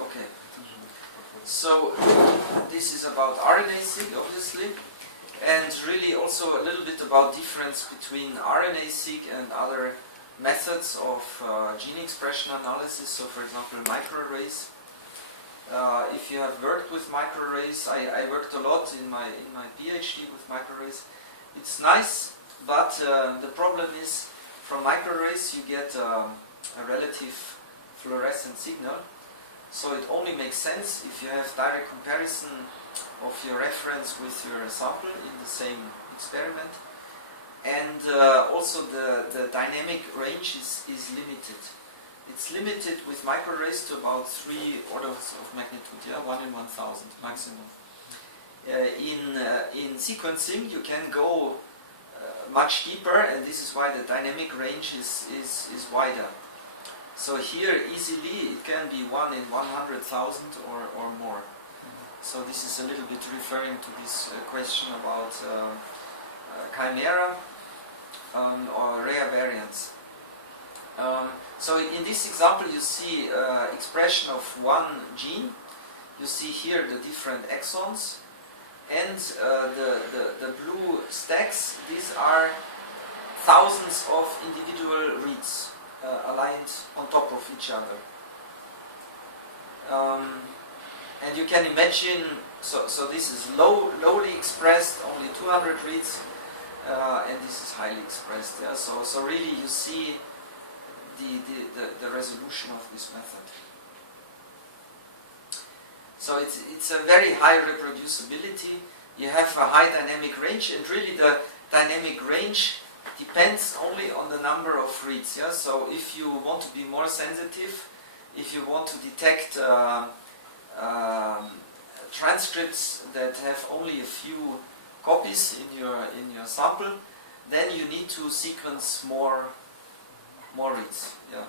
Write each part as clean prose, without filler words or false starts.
Okay. So this is about RNA-Seq, obviously, and really also a little bit about difference between RNA-Seq and other methods of gene expression analysis. So, for example, microarrays. If you have worked with microarrays, I worked a lot in my PhD with microarrays. It's nice, but the problem is from microarrays you get a relative fluorescent signal. So it only makes sense if you have direct comparison of your reference with your sample in the same experiment. And also the dynamic range is limited. It's limited with microarrays to about 3 orders of magnitude, yeah, 1 in 1,000 maximum. In sequencing you can go much deeper, and this is why the dynamic range is wider. So here easily it can be 1 in 100,000 or more. So this is a little bit referring to this question about chimera or rare variants. So in this example you see expression of one gene. You see here the different exons, and the blue stacks, these are thousands of individual reads aligned on top of each other. And you can imagine, so this is lowly expressed, only 200 reads, and this is highly expressed. Yeah? So really you see the resolution of this method. So it's a very high reproducibility. You have a high dynamic range, and really the dynamic range depends only on the number of reads. Yeah? So if you want to be more sensitive, if you want to detect transcripts that have only a few copies in your sample, then you need to sequence more reads, yeah,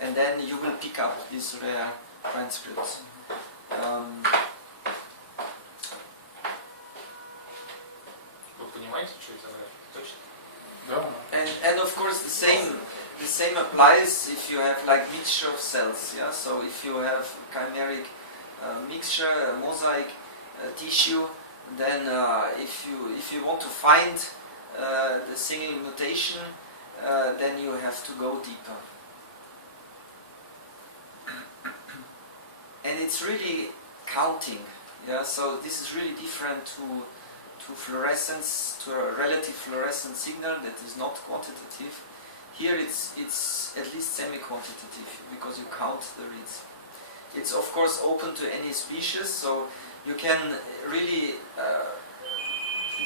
and then you will pick up these rare transcripts. And of course the same applies if you have like mixture of cells, yeah. So if you have chimeric mixture, mosaic tissue, then if you want to find the single mutation, then you have to go deeper. And it's really counting, yeah. So this is really different to fluorescence, to a relative fluorescent signal that is not quantitative. Here it's at least semi-quantitative because you count the reads. It's of course open to any species, so you can really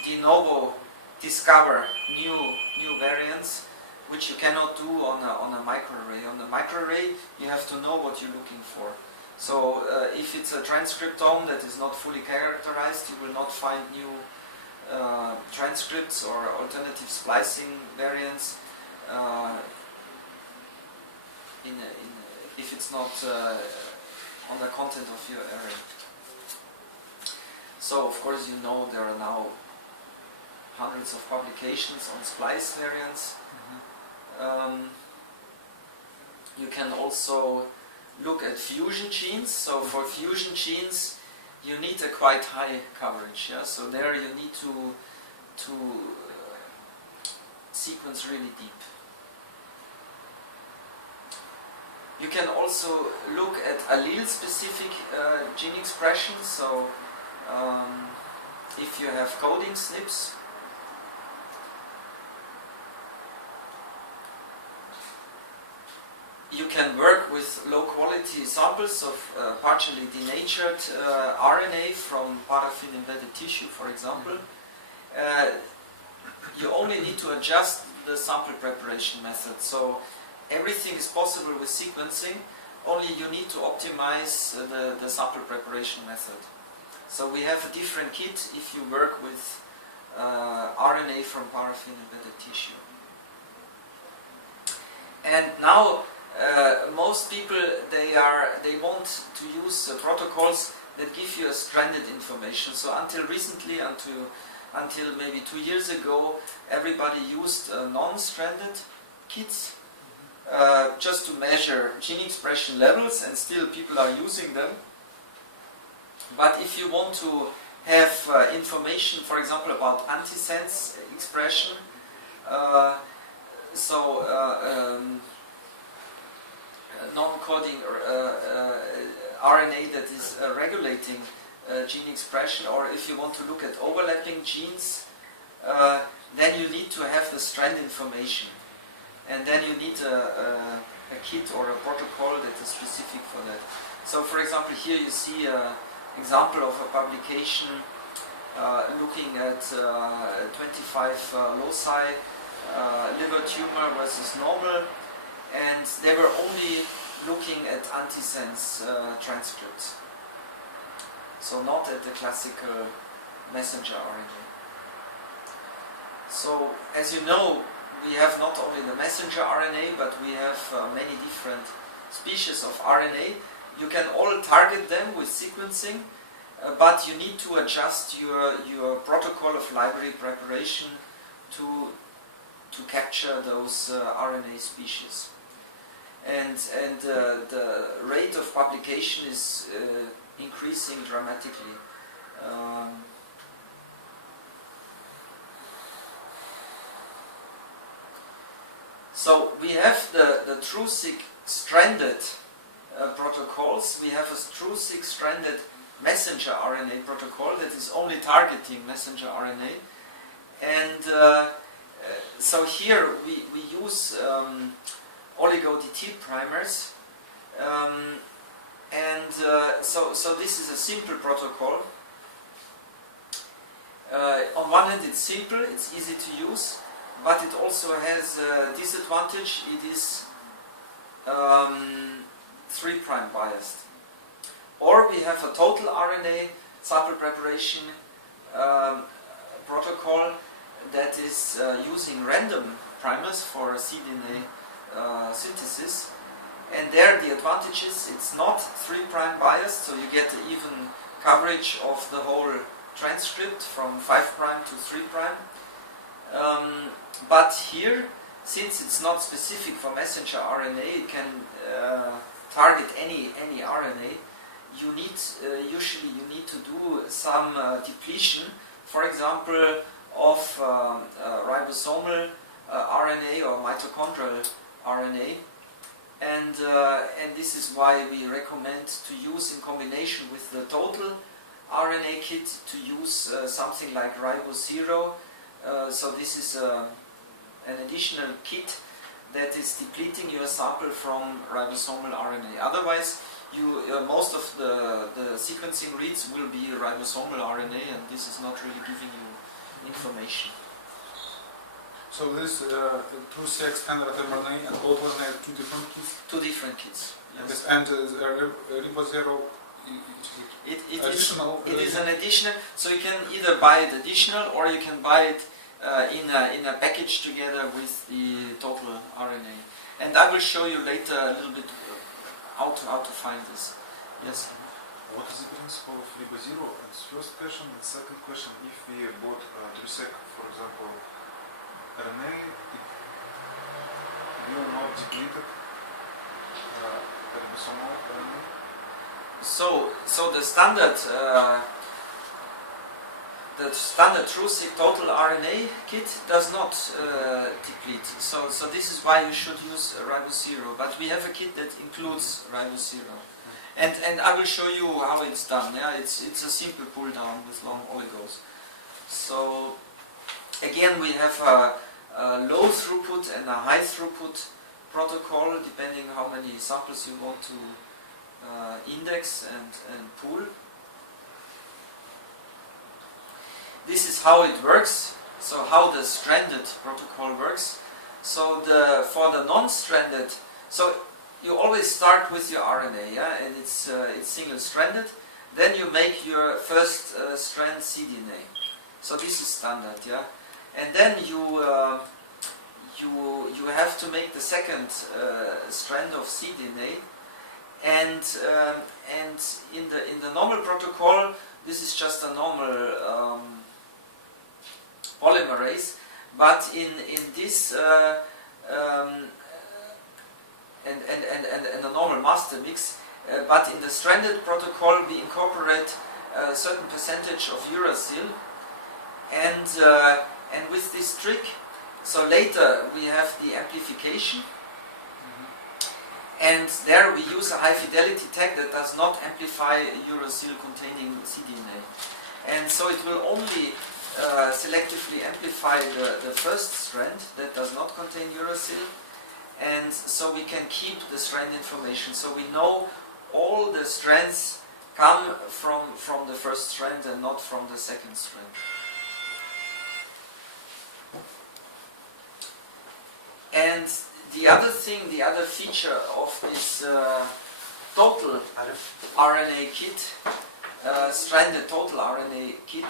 de novo discover new variants, which you cannot do on a microarray. On the microarray you have to know what you're looking for. So if it's a transcriptome that is not fully characterized, you will not find new transcripts or alternative splicing variants if it's not on the content of your array. So of course you know there are now hundreds of publications on splice variants. You can also look at fusion genes. So for fusion genes you need a quite high coverage. Yeah? So there you need to sequence really deep. You can also look at allele-specific gene expressions. So if you have coding SNPs, you can work with low-quality samples of partially denatured RNA from paraffin-embedded tissue, for example. You only need to adjust the sample preparation method. So everything is possible with sequencing, only you need to optimize the sample preparation method. So we have a different kit if you work with RNA from paraffin-embedded tissue. And now most people they want to use protocols that give you a stranded information. So until recently, until maybe 2 years ago, everybody used non-stranded kits. just to measure gene expression levels, and still people are using them. But if you want to have information, for example, about antisense expression, non-coding RNA that is regulating gene expression, or if you want to look at overlapping genes, then you need to have the strand information. And then you need a kit or a protocol that is specific for that. So for example, here you see an example of a publication looking at 25 loci, liver tumor versus normal, and they were only looking at antisense transcripts. So not at the classical messenger RNA. So as you know, we have not only the messenger RNA, but we have many different species of RNA. You can all target them with sequencing, but you need to adjust your protocol of library preparation to capture those RNA species. And the rate of publication is increasing dramatically. So we have the TrueSeq stranded protocols. We have a TrueSeq stranded messenger RNA protocol that is only targeting messenger RNA. And so here we use oligo-DT primers. So this is a simple protocol. On one hand it's simple, it's easy to use, but it also has a disadvantage. It is 3' biased. Or we have a total RNA sample preparation protocol that is using random primers for cDNA synthesis. And there the advantage is it's not 3' biased, so you get even coverage of the whole transcript from 5' to 3'. But here, since it's not specific for messenger RNA, it can target any RNA. You need usually you need to do some depletion, for example, of ribosomal RNA or mitochondrial RNA, and this is why we recommend to use in combination with the total RNA kit to use something like RiboZero. So this is an additional kit that is depleting your sample from ribosomal RNA. Otherwise, most of the sequencing reads will be ribosomal RNA, and this is not really giving you information. So this TrueSeq standard mRNA and total RNA are two different kits? Two different kits, yes. And RiboZero it is an additional, so you can either buy it additional or you can buy it in a package together with the total RNA. And I will show you later a little bit how to find this. Yes? What is the principle of RiboZero? That's first question. And second question, if we bought TrueSeq, for example, RNA, it will not deplete ribosomal RNA? So the standard TrueSeq total RNA kit does not deplete. So this is why you should use RiboZero. But we have a kit that includes RiboZero, and I will show you how it's done. Yeah, it's a simple pull down with long oligos. So again, we have a low throughput and a high throughput protocol depending how many samples you want to index and pool. This is how it works. So how the stranded protocol works. So for the non-stranded, so you always start with your RNA, yeah, and it's single-stranded. Then you make your first strand cDNA. So this is standard, yeah, and then you have to make the second strand of cDNA. And in the normal protocol, this is just a normal polymerase, but in this and a normal master mix. But in the stranded protocol, we incorporate a certain percentage of uracil, and with this trick, so later we have the amplification, and there we use a high fidelity tag that does not amplify uracil containing cDNA, and so it will only selectively amplify the first strand that does not contain uracil, and so we can keep the strand information. So we know all the strands come from the first strand and not from the second strand. And the other thing, the other feature of this total RNA kit, stranded total RNA kit,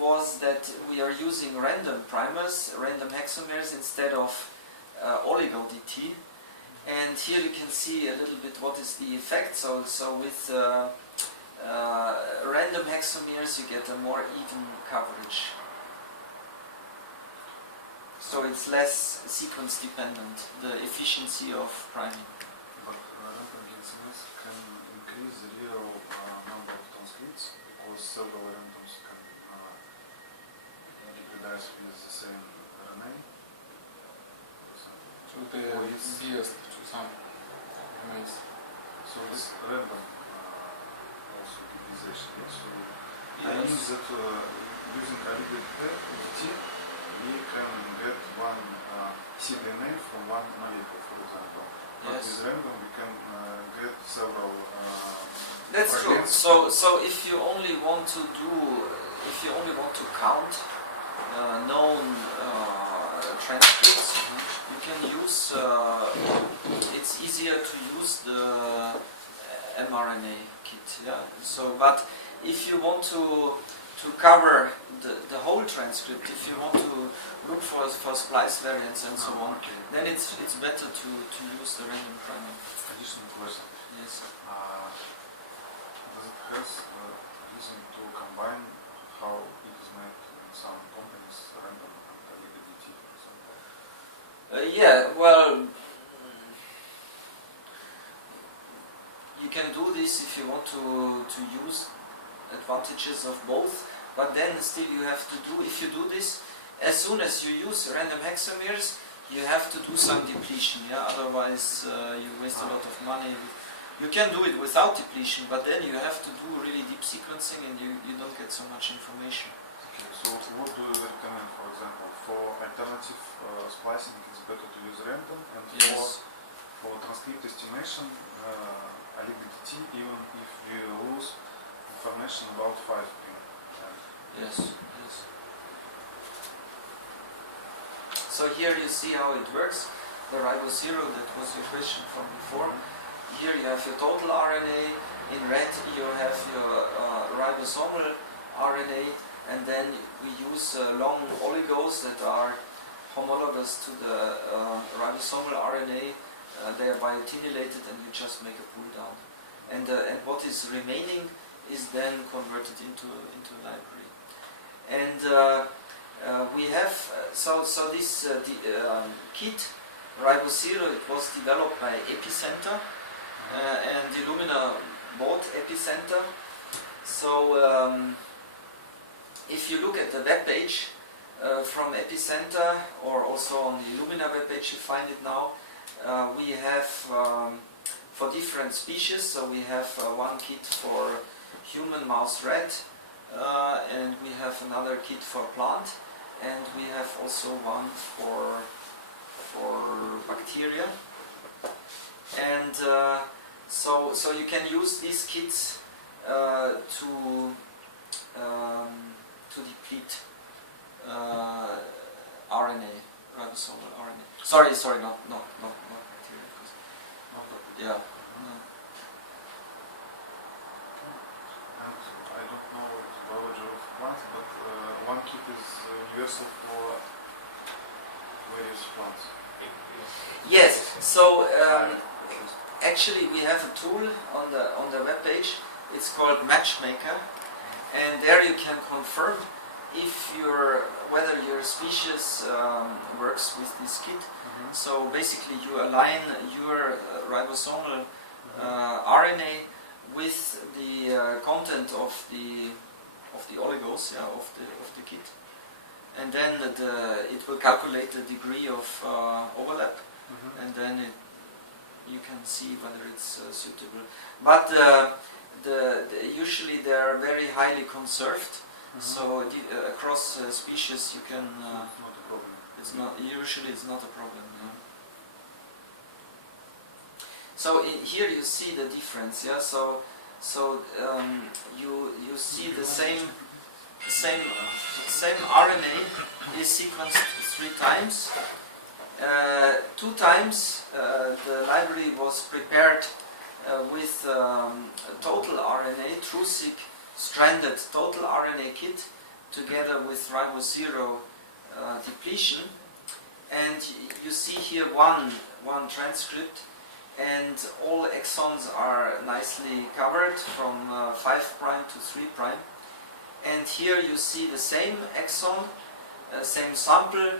was that we are using random primers, random hexamers, instead of oligo-DT. And here you can see a little bit what is the effect. So with random hexamers you get a more even coverage. So it's less sequence dependent, the efficiency of priming. But random hexamers can increase the real number of transcripts because several randoms can hybridize with the same RNA. So the easiest to some RNAs. So this random also hybridization. So Yes. I mean that using RNA-DT we can get one cDNA from one molecule, for example. But Yes. with random we can get several That's true. fragments. So if you only want to count known transcripts, you can use. It's easier to use the mRNA kit. Yeah. So, but if you want to cover the whole transcript, if you want to look for splice variants and so on, Okay. then it's better to use the random priming. Additional question. Yes. Does it have reason to combine how it is made in some companies, random and RNA-DT, for example? Yeah, well, you can do this if you want to use advantages of both, but then still you have to do, if you do this, as soon as you use random hexamers, you have to do some depletion, yeah, otherwise you waste a lot of money. You can do it without depletion, but then you have to do really deep sequencing and you don't get so much information. Okay, so what do you recommend, for example, for alternative splicing it's better to use random, and Yes. for transcript estimation, RNA-DT, even if we lose information about 5 pin. Yes, yes. So here you see how it works. The ribosero, that was your question from before. Here you have your total RNA. In red you have your ribosomal RNA, and then we use long oligos that are homologous to the ribosomal RNA. They are biotinylated, and you just make a pull down. And what is remaining is then converted into a library. And we have so this kit ribosero, it was developed by Epicenter, and Illumina bought Epicenter. So if you look at the web page from Epicenter, or also on the Illumina web page, you find it now. We have for different species. So we have one kit for human, mouse, rat, and we have another kit for plant, and we have also one for bacteria. And so you can use these kits to deplete RNA, ribosomal RNA. Sorry, not bacteria. Yeah. And I don't know the biology of plants, but one kit is universal for various plants. Yes. So actually, we have a tool on the web page. It's called Matchmaker, and there you can confirm if whether your species works with this kit. So basically you align your ribosomal RNA with the content of the oligos, of the kit, and then it will calculate the degree of overlap, and then you can see whether it's suitable. But usually they are very highly conserved, so across species you can. It's not usually it's not a problem. Yeah. So here you see the difference. Yeah. So you see the same RNA is sequenced 3 times. 2 times the library was prepared with total RNA, TrueSeq stranded total RNA kit together with ribosero depletion, and you see here one transcript, and all exons are nicely covered from 5' to 3'. And here you see the same exon, same sample,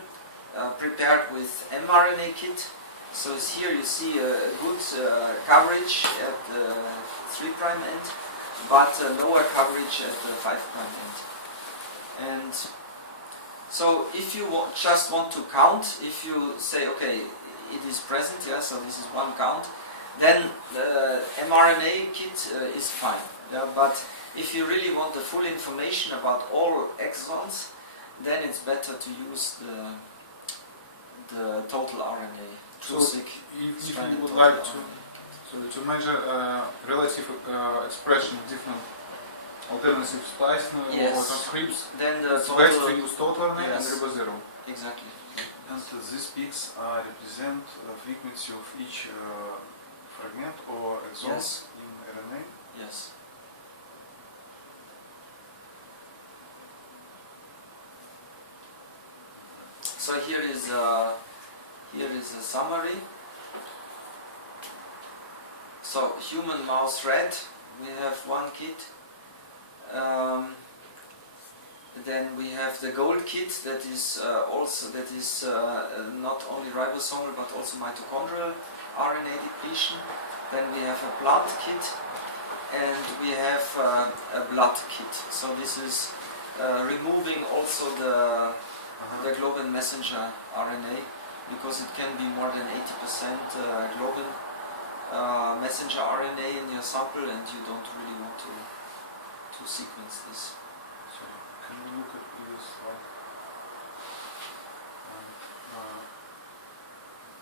prepared with mRNA kit. So here you see a good coverage at the 3' end, but lower coverage at the 5' end. And so if you just want to count, if you say, okay, it is present, yeah, so this is one count, then the mRNA kit is fine. Yeah, but if you really want the full information about all exons, then it's better to use the total RNA. So if you would like to measure relative expression of different alternative splice or transcripts, then the it's best to use total RNA and ribosero. Exactly. And these peaks represent frequency of each fragment or exons in RNA? Yes. So here is a summary. So human, mouse, rat, we have one kit. Then we have the gold kit that is not only ribosomal but also mitochondrial RNA depletion. Then we have a plant kit, and we have a blood kit. So this is removing also the globin messenger RNA, because it can be more than 80% globin messenger RNA in your sample, and you don't really want to sequence this. So can we look at this slide? And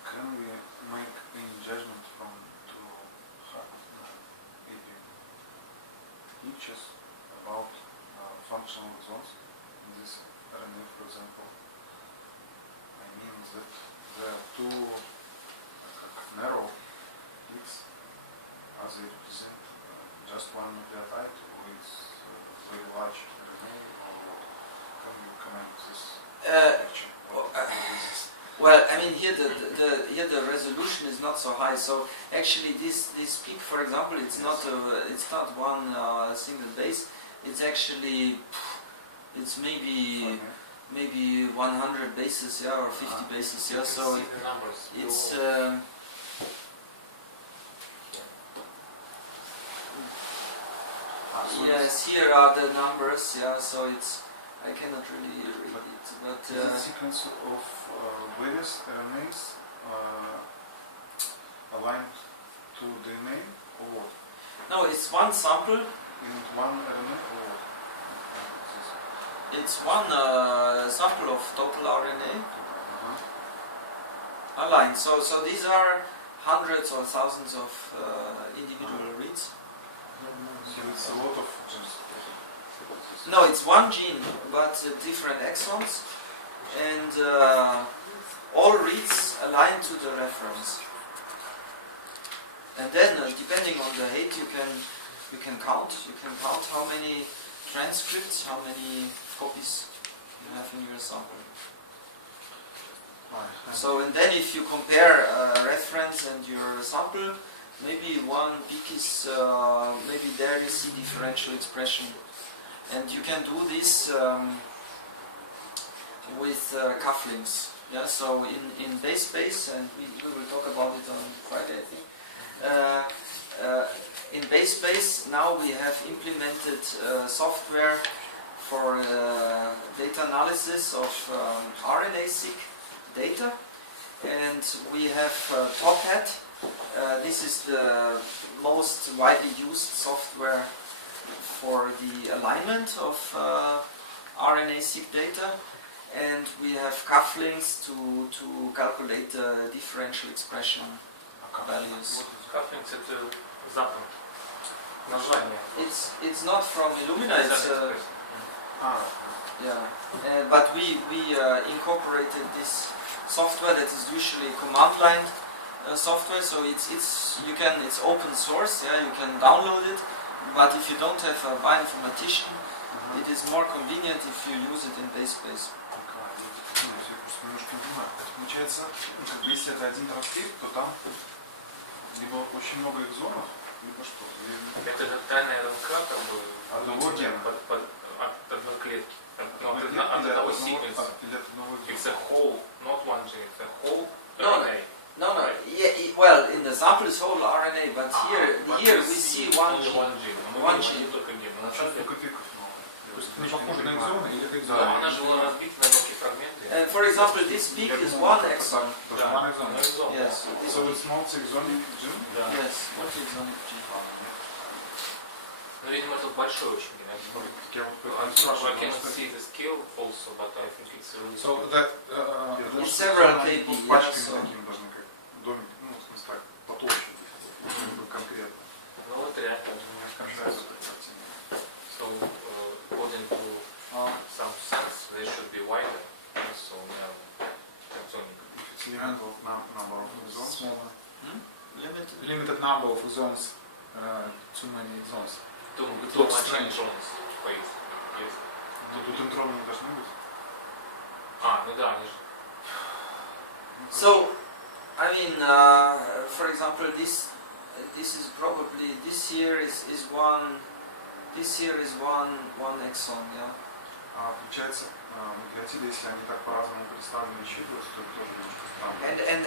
can we make any judgment from pictures about functional exons in this RNA, for example? I mean that there are 2 narrow peaks, as they represent just one nucleotide with very large RNA, or what? Can you comment this picture? Well, I mean here the resolution is not so high. So actually this peak, for example, it's not one single base. It's actually maybe 100 bases, yeah, or 50 bases, yeah. So it's yes, here are the numbers, yeah. So it's I cannot really read it, but is it a sequence of various RNAs aligned to DNA or what? No, it's one sample. In one RNA or what? It's one sample of total RNA aligned. So these are hundreds or thousands of individual reads. So it's a lot of genes. No, it's one gene, but different exons, and all reads aligned to the reference. And then, depending on the height, you can count. You can count how many transcripts, how many copies you have in your sample. So, and then if you compare reference and your sample, maybe one peak is maybe there you see differential expression. And you can do this with cufflinks. Yeah, so in base space, and we will talk about it on Friday, I think. In base space, now we have implemented software for data analysis of RNA-Seq data, and we have Top Hat. This is the most widely used software for the alignment of RNA-Seq data, and we have cufflinks to calculate the differential expression values. Cufflinks это запад. Название. It's not from Illumina. It's yeah, but we incorporated this software that is usually command line software. So it's open source. Yeah, you can download it. But if you don't have a bioinformatician, it is more convenient if you use it in base space. Получается, как бы если это один транскрипт, то там либо очень много экзонов, либо что? Это тотальная РНК как бы одного гена. От одной клетки. От одного секвенса. It's a whole, not one gene, it's a whole RNA. No. Yeah, well, in the sample is whole RNA, but here we see one gene. One gene. Не похоже на экзоны или это экзоны? Она же была разбита на мелкие фрагменты. For example, this peak is one exon. One exon. Yes. So it's multi-exonic gene? Yes, multi-exonic gene. Но, видимо, это большой очень ген. I cannot see the scale also, but I think it's really... So that... It's several kb. Пачками такими должны как домик, ну, в смысле так, потолще, конкретно. Ну, вот реально. Мне кажется, это картина. So, according to some sense, they should be wider. So, we have exonic. If it's limited number of exons. Limited number of exons, too many exons. Too looks much strange. introns space. Yes. Тут интроны не должны быть. Ну да, они же. So, I mean, for example, this is probably this here is one. This here is one exon, yeah. Получается, нуклеотиды, если они так по-разному представлены и считываются, то это тоже немножко странно.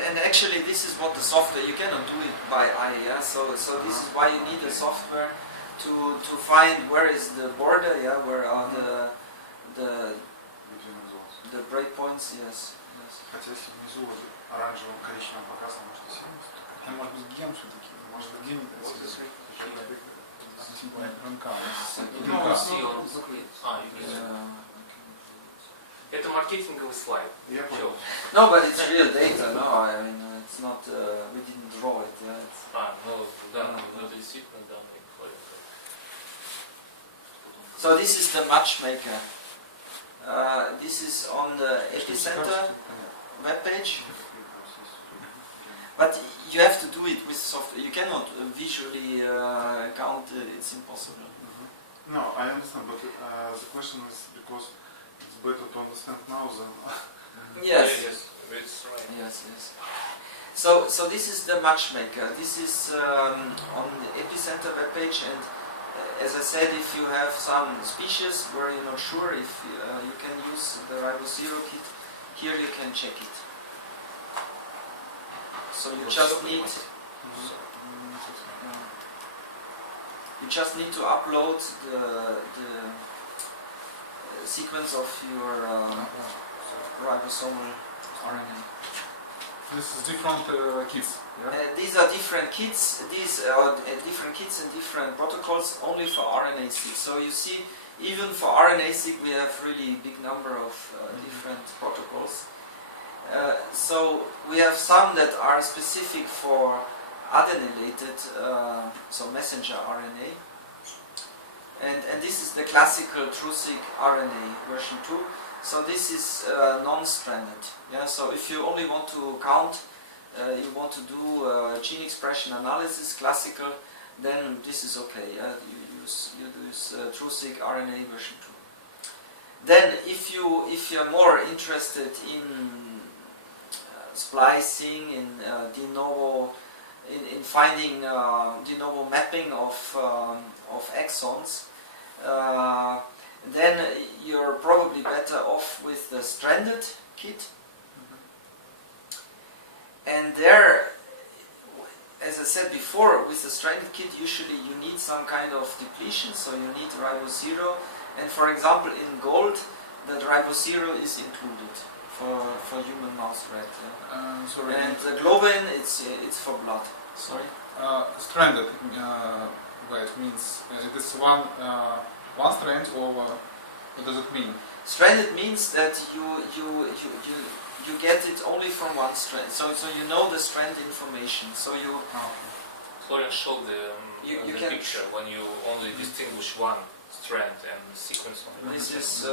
And actually, this is what the software, you cannot do it by eye, yeah. So this is why you need a software to find where is the border, yeah, where are the breakpoints, yes. Хотя если внизу оранжевым коричневым показано, может и 70. А может быть ген все-таки? Может быть ген Это маркетинговый слайд. Я понял. No, but it's real data, no, I mean, it's not, we didn't draw it, yeah. Ну да, это действительно данные. So this is the matchmaker. This is on the Epicenter webpage. But you have to do it with software. You cannot visually count. It's impossible. No, I understand, but the question is because it's better to understand now than. Yes. That's right. Yes. So this is the matchmaker. This is on the Epicenter webpage, and as I said, if you have some species where you're not sure if you can use the Ribosero kit, here you can check it. So you just need to upload the sequence of your ribosomal RNA. This is different kits. Yeah? These are different kits. These are different kits and different protocols only for RNA-Seq. So you see, even for RNA-Seq, we have really big number of different protocols. So we have some that are specific for adenylated, so messenger RNA. And this is the classical TruSeq RNA version 2. So this is non-stranded. Yeah. So if you only want to count, you want to do gene expression analysis, classical, then this is okay. Yeah? You use TruSeq RNA version 2. Then if you're more interested in splicing, in de novo, in finding de novo mapping of exons, then you're probably better off with the stranded kit. And there, as I said before, with the stranded kit, usually you need some kind of depletion, so you need ribose 0. And for example, in gold, the ribose 0 is included for human mouse red. Sorry. And the globin, it's for blood. Sorry. Stranded, it means it is one strand, or what does it mean? Stranded means that you get it only from one strand. So you know the strand information. So you. Florian showed the picture when you only distinguish one strand and sequence on it. This is.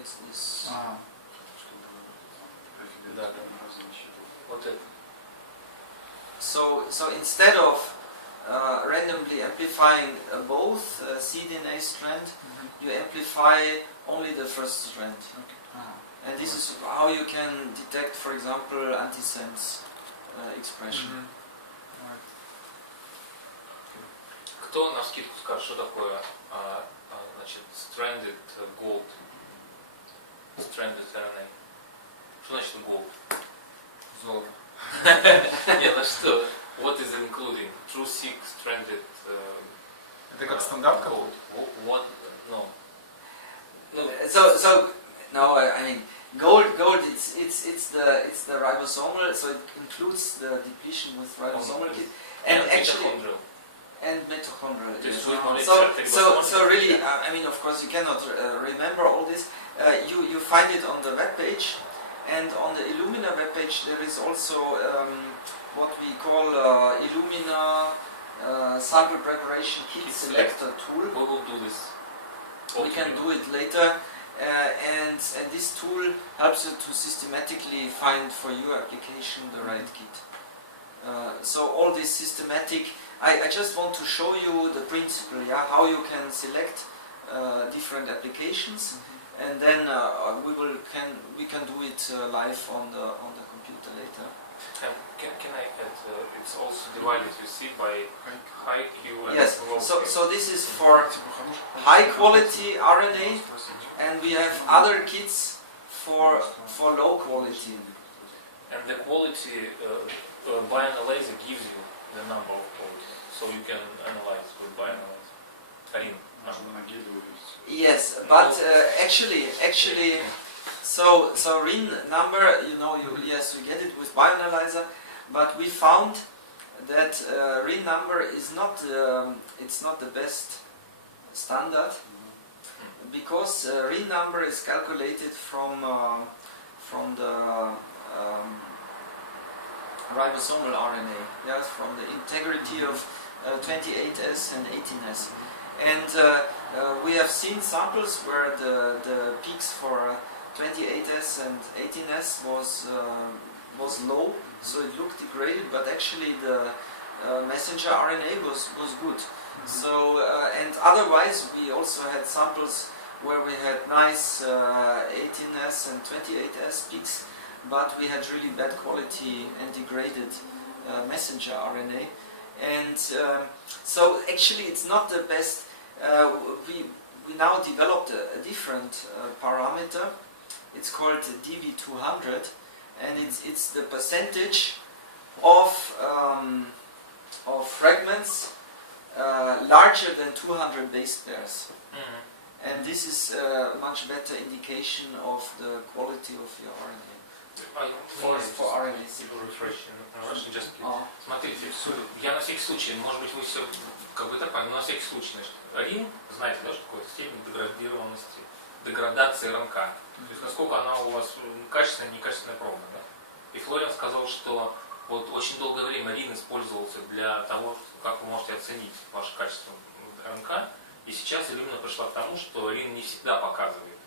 It's this. So instead of randomly amplifying both cDNA strand, you amplify only the first strand. And this is how you can detect, for example, antisense expression. Кто на вскидку скажет, что такое значит, stranded gold, stranded RNA? Что значит gold? Золото. Нет, а что? What is including? True seq stranded Это как стандарт gold. What? No. So no, I mean gold. It's the ribosomal, so it includes the depletion with ribosomal kit, and actually. Mitochondrial. And mitochondrial. Yes. So really, I mean, of course, you cannot remember all this. You find it on the web page, and on the Illumina web page there is also what we call Illumina sample preparation kit selector tool. We will do this. We can do it later, and this tool helps you to systematically find for your application the right kit. So all this systematic. I just want to show you the principle, how you can select different applications, and then we can do it live on the computer later. Can I add? It's also divided, you see, by high Q and yes. low Q. So this is for high quality RNA, and we have other kits for low quality. And the quality bioanalyzer gives you the number of quality, so you can analyze with bioanalyzer. Yes, but actually, so RIN number, yes, we get it with bioanalyzer, but we found that RIN number is not it's not the best standard, because RIN number is calculated from the ribosomal RNA, yes, from the integrity of 28S and 18S. And we have seen samples where the peaks for 28S and 18S was low, so it looked degraded, but actually the messenger RNA was good. So and otherwise we also had samples where we had nice 18S and 28S peaks, but we had really bad quality and degraded messenger RNA. And so actually it's not the best. We now developed a different parameter. It's called DV200, and it's the percentage of fragments larger than 200 base pairs. And this is a much better indication of the quality of your RNA. For RNA-Seq. Смотрите, я на всякий случай, может быть вы все как бы так поняли, но на всякий случай, значит, РИН, знаете, да, что такое степень деградированности, деградации РНК. То есть насколько она у вас качественная, некачественная проба, да? И Флориан сказал, что вот очень долгое время РИН использовался для того, как вы можете оценить ваше качество РНК, и сейчас Иллюмина пришла к тому, что РИН не всегда показывает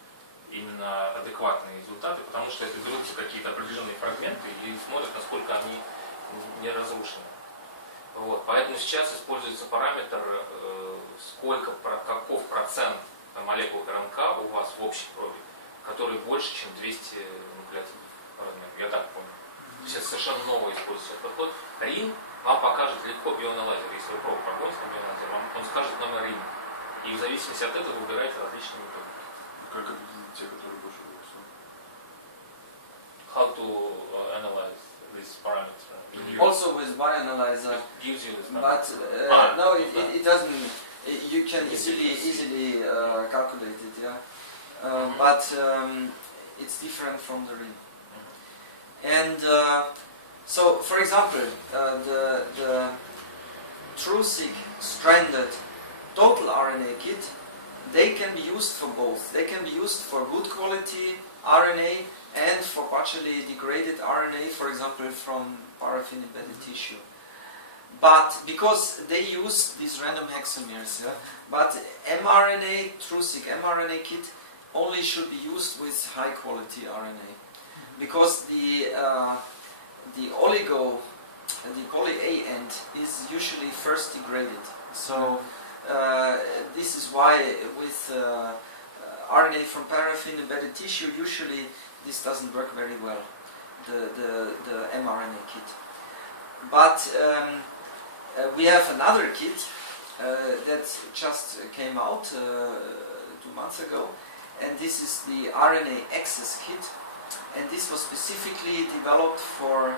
именно адекватные результаты, потому что это берутся какие-то определенные фрагменты и смотрят, насколько они не разрушены. Вот. Поэтому сейчас используется параметр, каков процент молекул РНК у вас в общей пробе, который больше, чем 200 нуклеотидов. Я так понял. Сейчас совершенно новый используется подход. РИН вам покажет легко бионанализер. Если вы пробу прогоните на бионанализер, он скажет номер РИН. И в зависимости от этого выбираете различные методы. Как определить те, которые больше голосуют? How to analyze this parameter? Also with bioanalyzer, It gives you this but parameter. no, it doesn't. You can easily calculate it, yeah. But it's different from the ring. And so, for example, the TrueSeq stranded total RNA kit, they can be used for both. They can be used for good quality RNA and for partially degraded RNA, for example, from paraffin embedded tissue. But because they use these random hexamers, yeah, but mRNA, TrueSeq mRNA kit only should be used with high quality RNA, because the oligo, the poly A end is usually first degraded. So this is why with RNA from paraffin embedded tissue, usually this doesn't work very well, the mRNA kit. But we have another kit that just came out 2 months ago, and this is the RNA-Seq kit, and this was specifically developed for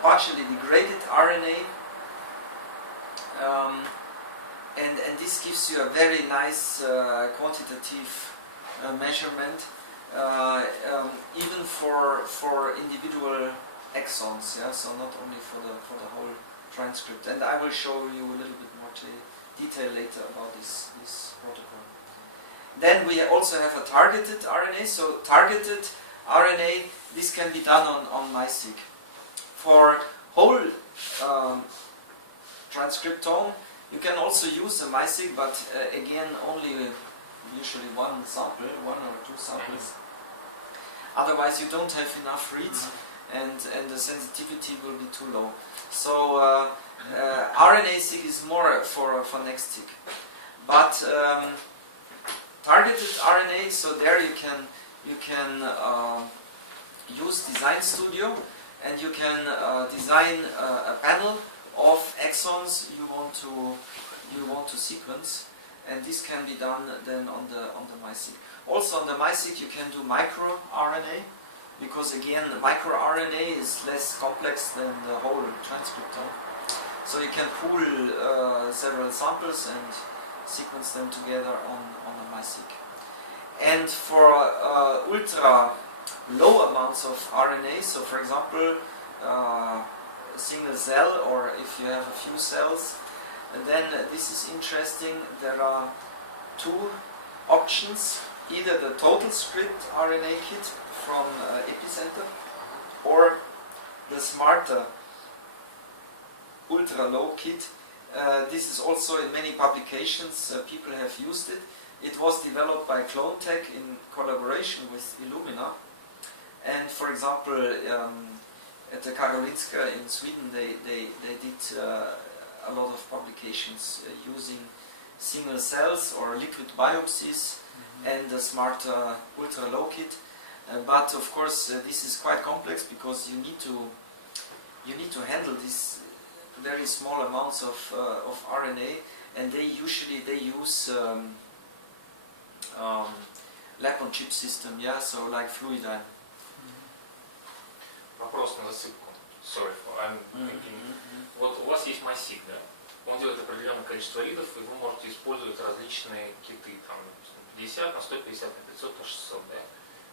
partially degraded RNA, and this gives you a very nice quantitative measurement, even for individual exons, yeah, so not only for the whole transcript. And I will show you a little bit more detail later about this protocol. Then we also have a targeted RNA. So targeted RNA, this can be done on MySeq. For whole transcriptome, you can also use a MySeq, but again only usually one sample, 1 or 2 samples. Otherwise you don't have enough reads, and the sensitivity will be too low. So RNA-Seq is more for next-seq. But targeted RNA, so there you can use Design Studio, and you can design a panel of exons you want to sequence, and this can be done then on the MySeq. Also on the MySeq you can do microRNA, because again microRNA is less complex than the whole transcriptome. So you can pool several samples and sequence them together on the MySeq. And for ultra low amounts of RNA, so for example a single cell, or if you have a few cells, and then this is interesting. There are 2 options: either the total script RNA kit from Epicenter, or the smarter ultra low kit. This is also in many publications, people have used it. It was developed by CloneTech in collaboration with Illumina, and for example at the Karolinska in Sweden they did a lot of publications using single cells or liquid biopsies and the smarter ultra low kit. But of course this is quite complex, because you need to handle these very small amounts of RNA, and they usually use lab-on-chip system, yeah, so like Fluidigm. Вопрос на засыпку. Sorry, I'm thinking. Вот у вас есть MySeq, да? Он делает определенное количество ридов, и вы можете использовать различные киты, там 50 на 150 на 500 на 600, да?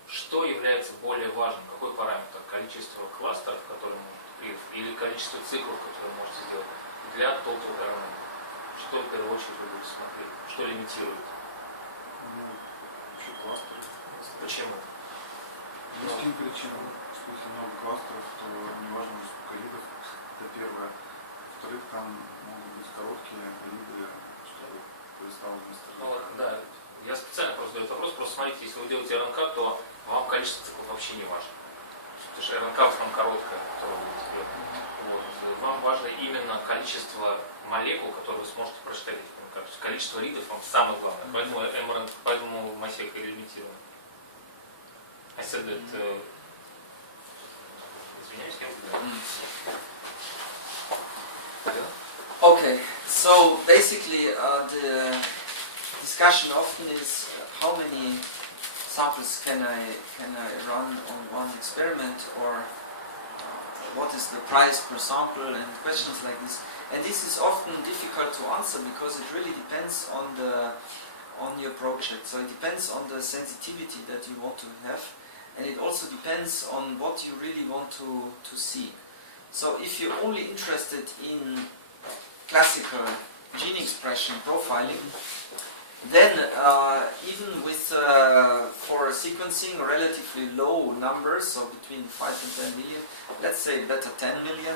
Что является более важным? Какой параметр? Количество кластеров, которые можете, или количество циклов, которые можете сделать для total RNA? Что в первую очередь вы будете смотреть? Что лимитирует? Еще кластеры. Почему? По каким причинам? Если много кластеров, то неважно, сколько ридов, это первое. Во-вторых, там могут быть короткие риды, чтобы переставить вместо РНК. Да, я специально просто задаю вопрос. Просто смотрите, если вы делаете РНК, то вам количество циклов вообще не важно. Потому что РНК в основном короткая, которая вы будете делать. Вот. Вам важно именно количество молекул, которые вы сможете прочитать. То есть количество ридов вам самое главное. Поэтому MySeq лимитирован. I said that, извиняюсь, Okay, so basically the discussion often is how many samples can I run on one experiment, or what is the price per sample, and questions like this. And this is often difficult to answer because it really depends on your project. So it depends on the sensitivity that you want to have, and it also depends on what you really want to see. So if you're only interested in classical gene expression profiling, then even with for sequencing relatively low numbers, so between 5 and 10 million, let's say better 10 million,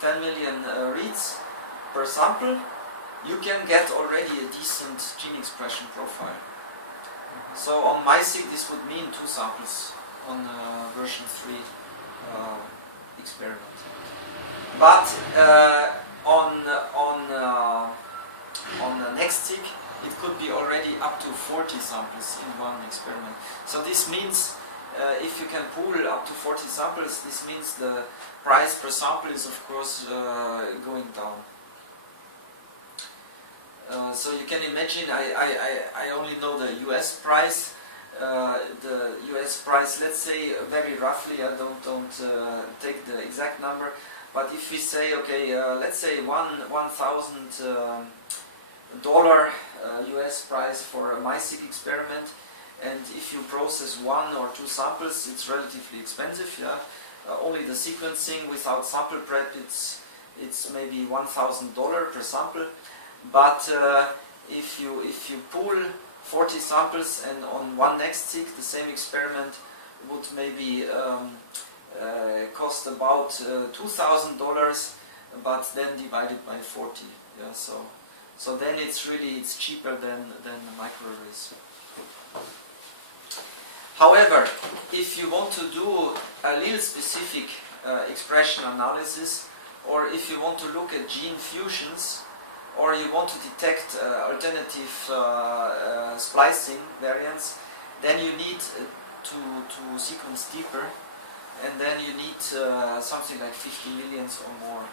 10 million reads per sample, you can get already a decent gene expression profile. So on MySeq this would mean 2 samples on version 3 experiment. But on the NextSeq it could be already up to 40 samples in one experiment. So this means if you can pool up to 40 samples, this means the price per sample is of course going down. So you can imagine, I only know the US price. The US price, let's say very roughly, I don't take the exact number, but if we say, okay, let's say $1,000 US price for a MySeq experiment, and if you process 1 or 2 samples, it's relatively expensive. Only the sequencing without sample prep, it's maybe $1,000 per sample. But if you pool 40 samples and on one NextSeq, the same experiment would maybe cost about $2,000, but then divided by 40. So then it's cheaper than the microarrays. However, if you want to do a little specific expression analysis, or if you want to look at gene fusions, or you want to detect alternative splicing variants, then you need to sequence deeper, and then you need something like 50 millions or more.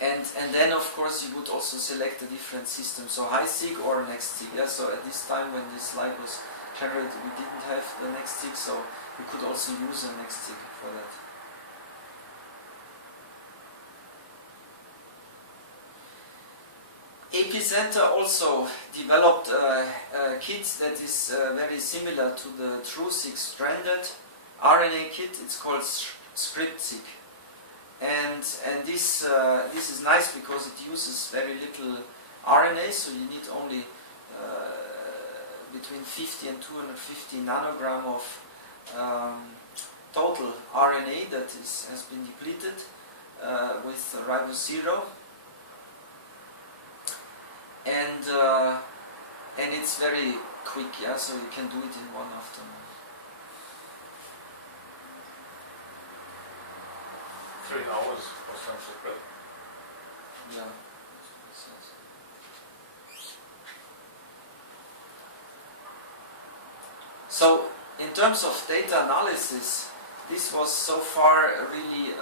And then of course you would also select a different system, so HiSeq or NextSeq. So at this time when this slide was generated, we didn't have the NextSeq, so we could also use a NextSeq for that. Epicenter also developed a kit that is very similar to the TrueSeq stranded RNA kit. It's called ScriptSeq. And this is nice because it uses very little RNA, so you need only between 50 and 250 nanogram of total RNA that has been depleted with ribose 0. And it's very quick, so you can do it in one afternoon. 3 hours for sample prep. Yeah. So in terms of data analysis, this was so far really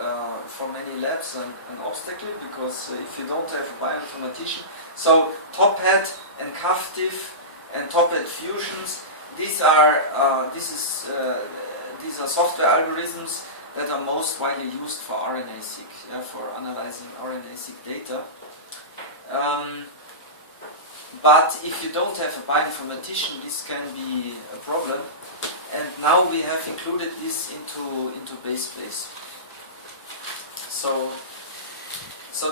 for many labs an obstacle, because if you don't have a bioinformatician, so top hat and CAFTIF and top hat fusions, these are software algorithms that are most widely used for RNA-Seq, for analyzing RNA-Seq data. But if you don't have a bioinformatician, this can be a problem. And now we have included this into BaseSpace. So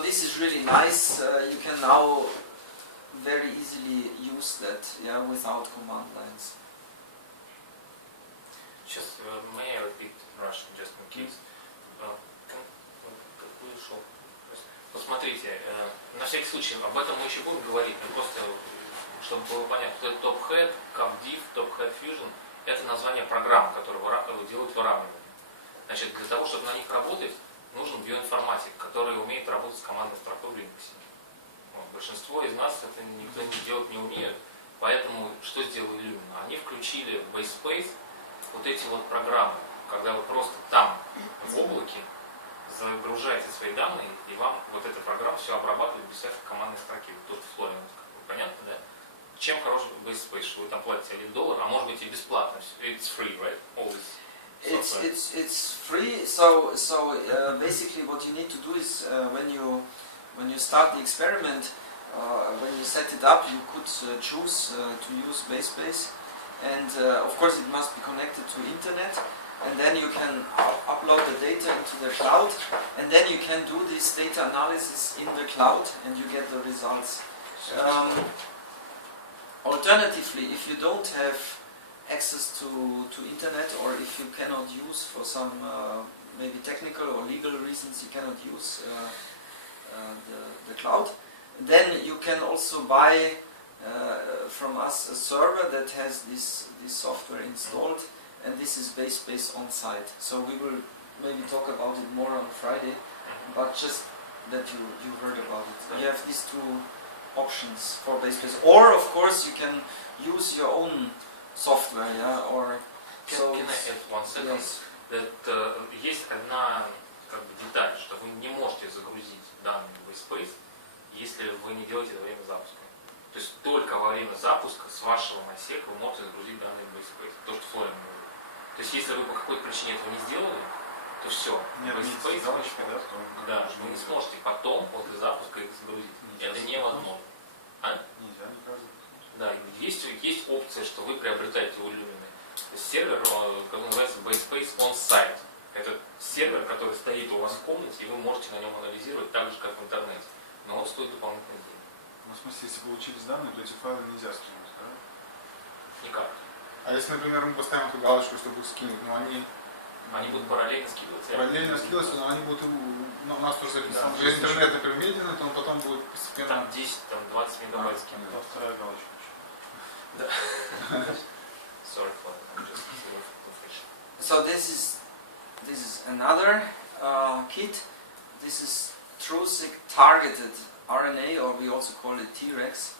this is really nice. You can now very easily use that, without command lines. Just may I repeat Russian, just in case. Посмотрите, на всякий случай, об этом мы еще будем говорить, но просто, чтобы было понятно, что это TopHat, CapDiff, TopHat Fusion, это название программ, которые делают выравнивание. Значит, для того, чтобы на них работать, нужен биоинформатик, который умеет работать с командной строкой в Linux. Большинство из нас это никто делать не умеет, поэтому что сделал Иллюмина? Они включили BaseSpace вот эти вот программы, когда вы просто там, в облаке, загружаете свои данные, и вам вот эта программа все обрабатывает без всякой командной строки. Вот то, что Флориан, понятно, да? Чем хорош Base Space, что вы там платите $1, а может быть и бесплатно. It's free, right? All this software. It's free. So basically, what you need to do is when you start the experiment, when you set it up, you could choose to use Base Space, and of course it must be connected to internet. And then you can upload the data into the cloud, and then you can do this data analysis in the cloud, and you get the results. Alternatively, if you don't have access to internet, or if you cannot use for some maybe technical or legal reasons you cannot use the cloud, then you can also buy from us a server that has this software installed. And this is Base Space on site. So we will maybe talk about it more on Friday, but just that you heard about it. You have these two options for Base Space, or of course you can use your own software, yeah. Or can I add one second? Yes. That, есть одна как бы деталь, что вы не можете загрузить данные в Base Space, если вы не делаете это во время запуска. То есть только во время запуска с вашего MySeq вы можете загрузить данные в Base Space. То, что Флориан говорит. То есть если вы по какой-то причине этого не сделали, то все. Нет, Space, галочкой, да, да, вы не сможете потом после запуска их загрузить. Это невозможно. А? Нельзя, не каждый. Да, есть опция, что вы приобретаете у Иллюмины сервер, который называется Base Space on site. Это сервер, который стоит у вас в комнате, и вы можете на нем анализировать так же, как в интернете. Но он стоит дополнительные деньги. Ну, в смысле, если получились данные, то эти файлы нельзя скинуть, да? Никак. А если, например, мы поставим эту галочку, чтобы скинуть, но они будут параллельно скидываться. параллельно скидываться, но они будут у нас тоже записаны. Если интернет, например, медленно, то он потом будет постепенно. Там 10-20 мегабайт скидывать. Вот вторая галочка. Да. Sorry for that. I'm just professional. So this is another kit. This is TrueSeq targeted RNA, or we also call it T-Rex.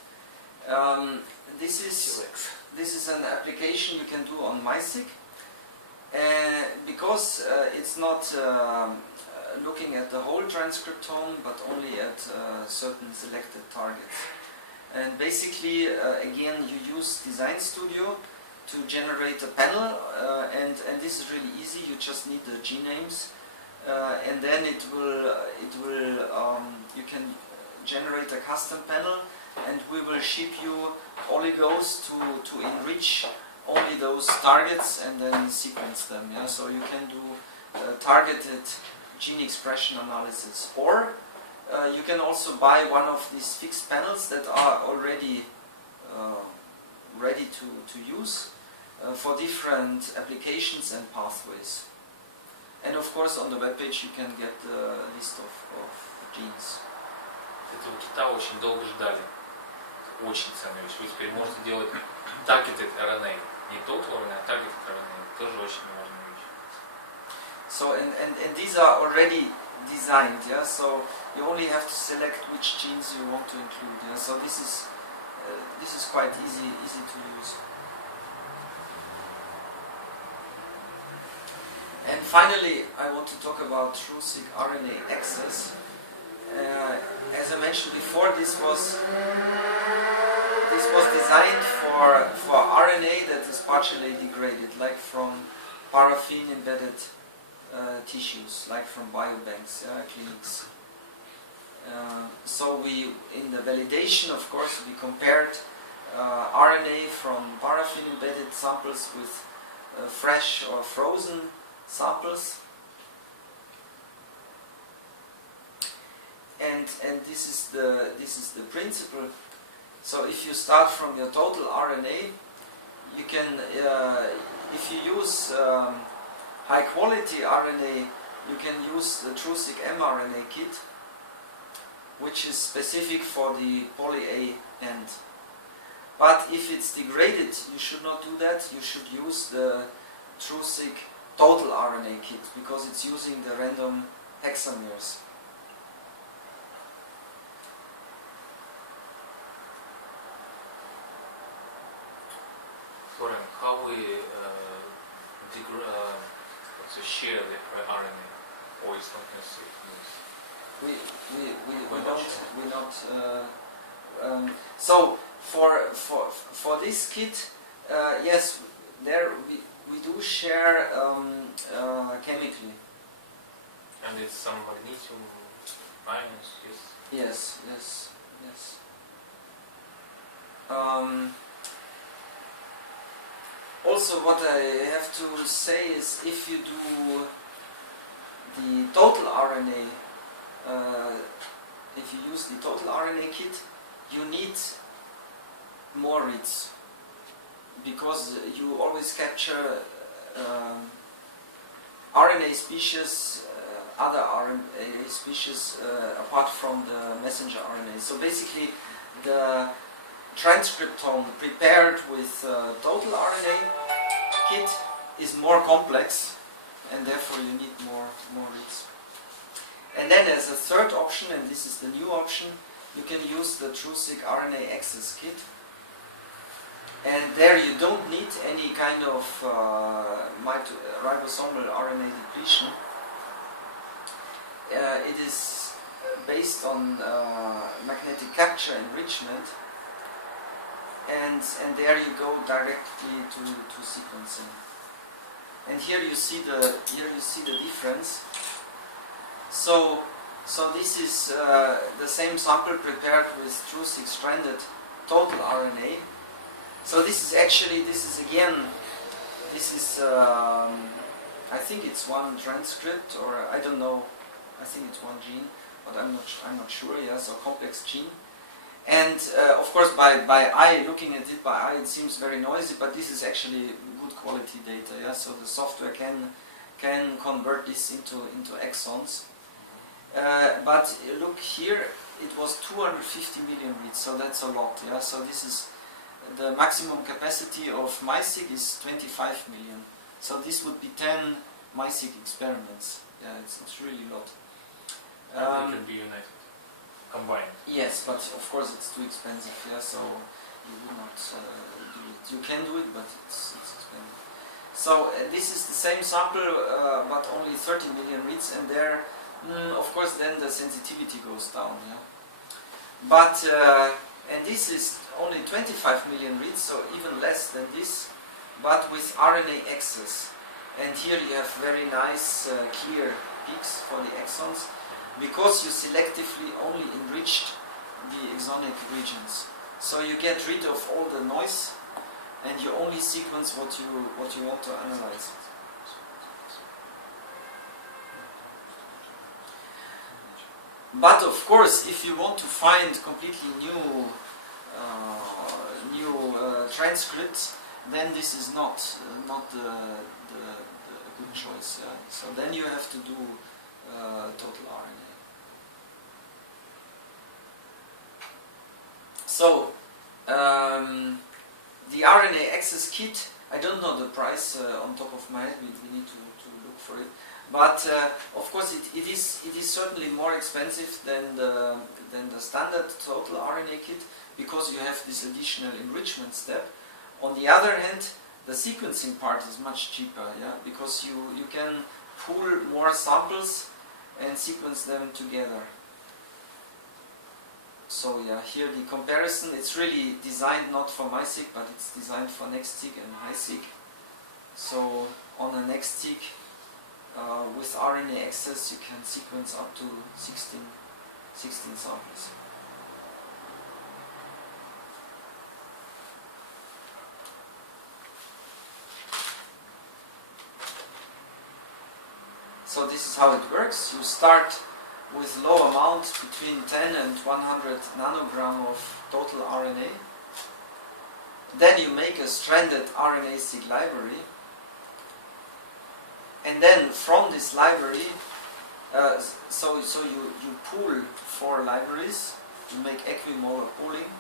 This is an application you can do on MySeq, because it's not looking at the whole transcriptome, but only at certain selected targets. And basically, again, you use Design Studio to generate a panel, and this is really easy. You just need the G names, and then you can generate a custom panel, and we will ship you oligos to enrich only those targets and then sequence them. Yeah, so you can do targeted gene expression analysis, or you can also buy one of these fixed panels that are already ready to use for different applications and pathways. And of course, on the webpage you can get the list of genes. Этого кита очень долго ждали. Очень ценная вещь. Вы теперь можете делать targeted RNA. Не total RNA, а targeted RNA. Тоже очень важная вещь. So and these are already designed, yeah. So you only have to select which genes you want to include. Yeah. So this is quite easy to use. And finally, I want to talk about TrueSeq RNA access. As I mentioned before, this was designed for RNA that is partially degraded, like from paraffin-embedded tissues, like from biobanks, clinics. So in the validation, of course, we compared RNA from paraffin-embedded samples with fresh or frozen samples. And this is the principle. So if you start from your total RNA, you can, if you use high quality RNA, you can use the TrueSeq mRNA kit, which is specific for the poly A end. But if it's degraded, you should not do that. You should use the TrueSeq total RNA kit, because it's using the random hexamers. Florian, how we let's say, share the RNA, or it's not necessary? We not. So for this kit, yes, there we do share chemically. And it's some magnesium ions, yes? Yes. Also, what I have to say is, if you do the total RNA, if you use the total RNA kit, you need more reads, because you always capture RNA species, other RNA species apart from the messenger RNA. So basically, the transcriptome prepared with total RNA kit is more complex, and therefore you need more reads. And then as a third option, and this is the new option, you can use the TrueSeq RNA access kit. And there you don't need any kind of ribosomal RNA depletion. It is based on magnetic capture enrichment, and there you go directly to sequencing. And here you see the difference. So this is the same sample prepared with TrueSeq stranded total RNA. So this is again, I think it's one transcript, or I don't know, I think it's one gene, but I'm not sure. Yeah, so complex gene. And of course, by eye, looking at it by eye, it seems very noisy, but this is actually good quality data. Yeah, so the software can convert this into exons. But look here, it was 250 million reads, so that's a lot. Yeah, so this is the maximum capacity of MySeq is 25 million. So this would be 10 MySeq experiments. Yeah, it's really a lot. They can be united, combined. Yes, but of course it's too expensive. Yeah, so you would not do it. You can do it, but it's expensive. So this is the same sample, but only 30 million reads, and there, of course, then the sensitivity goes down. Yeah, but and this is only 25 million reads, so even less than this, but with RNA access. And here you have very nice clear peaks for the exons, because you selectively only enriched the exonic regions. So you get rid of all the noise, and you only sequence what you want to analyze. But of course, if you want to find completely new transcripts, then this is not the good choice. Yeah? So then you have to do total RNA. So the RNA access kit, I don't know the price on top of my head. We need to look for it. But of course, it is certainly more expensive than the standard total RNA kit, because you have this additional enrichment step. On the other hand, the sequencing part is much cheaper, yeah, because you can pool more samples and sequence them together. So yeah, here the comparison, it's really designed not for MySeq, but it's designed for NextSeq and HiSeq. So on a NextSeq, with RNA access, you can sequence up to 16 samples. So this is how it works. You start with low amount, between 10 and 100 nanogram of total RNA. Then you make a stranded RNA-Seq library. And then from this library, so you pool 4 libraries, you make equimolar pooling,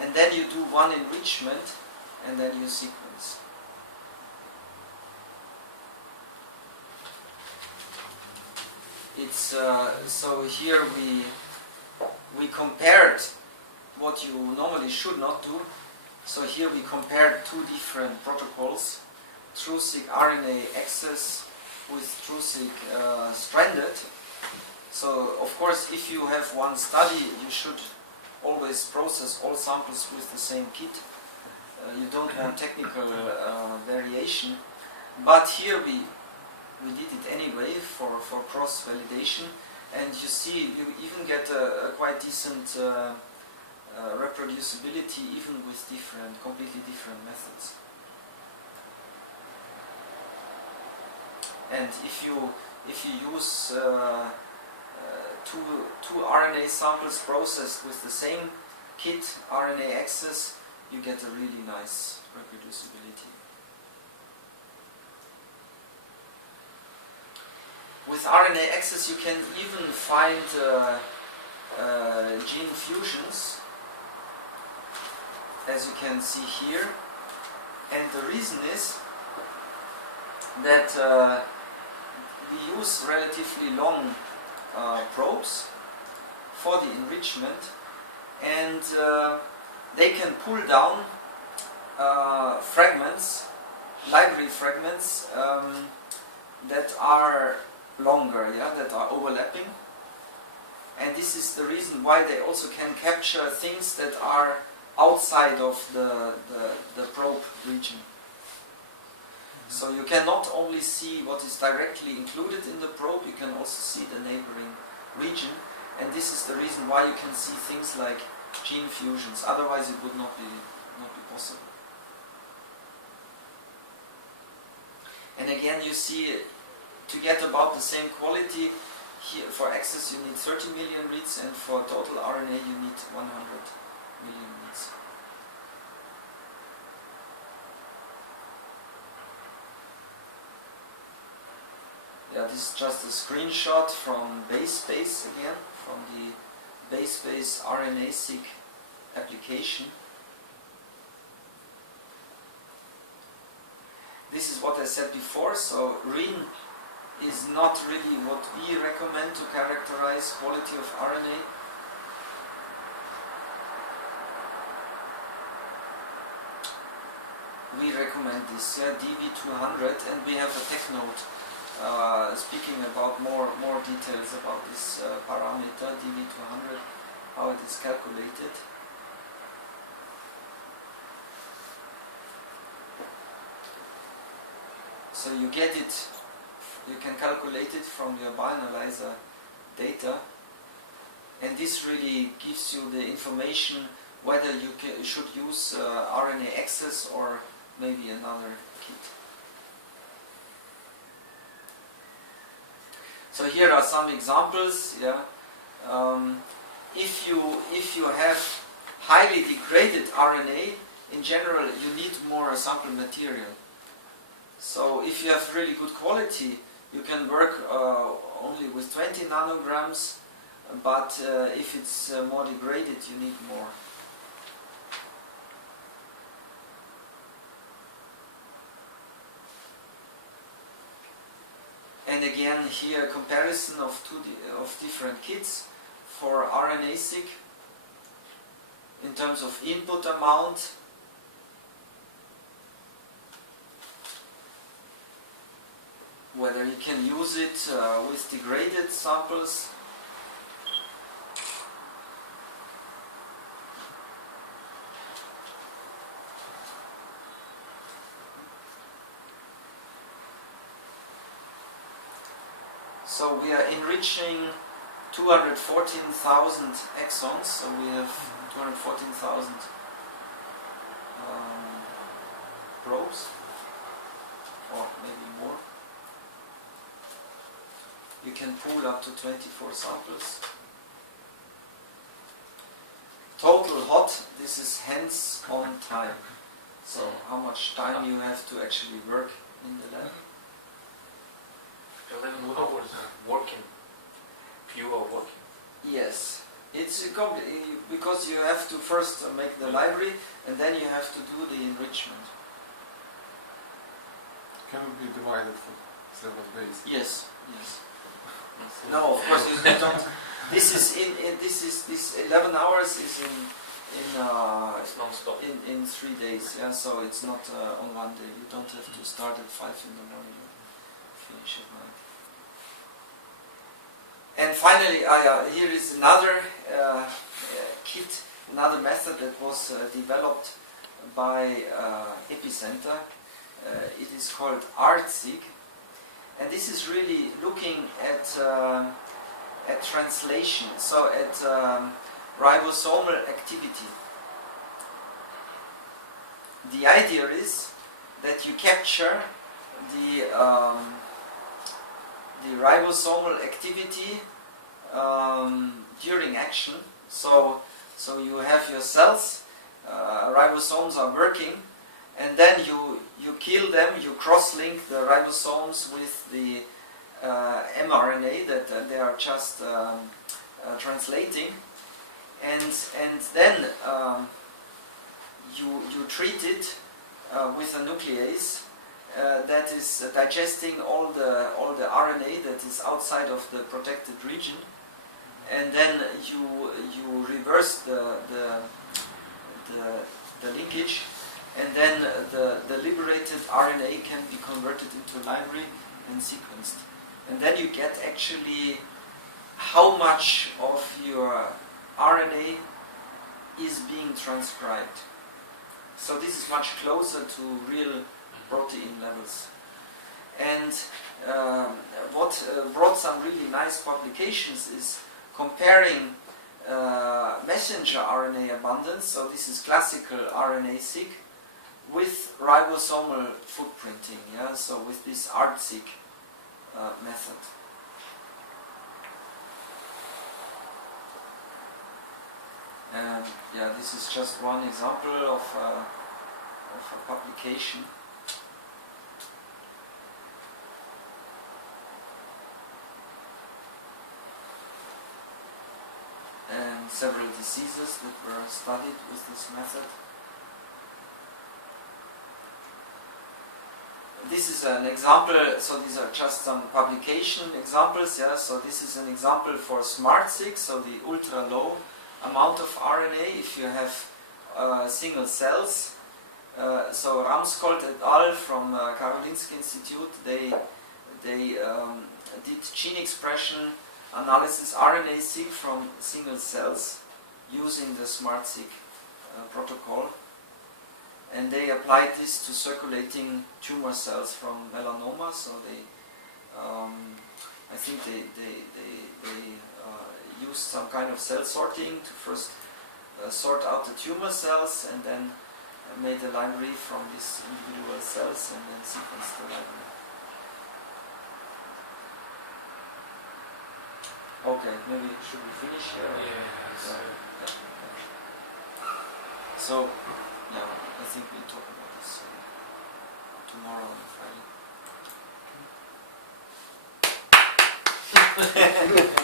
and then you do one enrichment, and then you sequence. It's so here we compared what you normally should not do. So here we compared 2 different protocols TrueSeq RNA access with TrueSeq stranded. So of course, if you have one study, you should always process all samples with the same kit. You don't want technical variation. But here we did it anyway for cross-validation. And you see, you even get a quite decent reproducibility even with completely different methods. And if you use two RNA samples processed with the same kit, RNA access, you get a really nice reproducibility. With RNA access you can even find gene fusions, as you can see here. And the reason is that we use relatively long probes for the enrichment, and they can pull down fragments, library fragments that are longer, that are overlapping. And this is the reason why they also can capture things that are outside of the probe region. So you can not only see what is directly included in the probe, you can also see the neighboring region. And this is the reason why you can see things like gene fusions. Otherwise it would not be possible. And again, you see, to get about the same quality, here for access you need 30 million reads, and for total RNA you need 100 million reads. Yeah, this is just a screenshot from BaseSpace again, from the BaseSpace RNA-Seq application. This is what I said before, so RIN is not really what we recommend to characterize quality of RNA. We recommend this DV200, and we have a tech note speaking about more details about this parameter DV200, how it is calculated. So you get it, you can calculate it from your bioanalyzer data, and this really gives you the information whether you should use RNA access or maybe another kit. So here are some examples. If you have highly degraded RNA, in general you need more sample material. So if you have really good quality, you can work only with 20 nanograms, but if it's more degraded, you need more. And again, here a comparison of different kits for RNA-Seq in terms of input amount. Whether you can use it with degraded samples. So we are enriching 214,000 exons, so we have 214,000 probes, or maybe more. You can pool up to 24 samples. Total hot, this is hands on time. So how much time you have to actually work in the lab. 11 hours working, pure working. Yes, it's because you have to first make the library and then you have to do the enrichment. Can it be divided for several days? Yes, yes. No, of course you don't. This 11 hours is It's non-stop. in 3 days. Yeah, so it's not on one day. You don't have to start at 5 in the morning. You finish at 9. And finally, here is another kit, another method that was developed by Epicenter. It is called RNA-Seq, and this is really looking at translation, so at ribosomal activity. The idea is that you capture the ribosomal activity during action. So you have your cells, ribosomes are working, and then you kill them, you cross-link the ribosomes with the mRNA that they are just translating, and then you treat it with a nuclease that is digesting all the RNA that is outside of the protected region, and then you reverse the linkage, and then the liberated RNA can be converted into library and sequenced, and then you get actually how much of your RNA is being transcribed. So this is much closer to real protein levels. And what brought some really nice publications is comparing messenger RNA abundance, so this is classical RNA-Seq, with ribosomal footprinting, yeah, so with this RNA-Seq method. And yeah, this is just one example of a publication. And several diseases that were studied with this method. This is an example, so these are just some publication examples, yeah, so this is an example for SMART-Seq, so the ultra low amount of RNA if you have single cells. So Ramskold et al. From Karolinska Institute, they did gene expression analysis RNA-Seq from single cells using the SMART-Seq protocol, and they applied this to circulating tumor cells from melanoma. So they, I think they used some kind of cell sorting to first sort out the tumor cells, and then made a library from these individual cells, and then sequenced the library. Okay, maybe should we finish here? So, yeah, I think we'll talk about this tomorrow on Friday.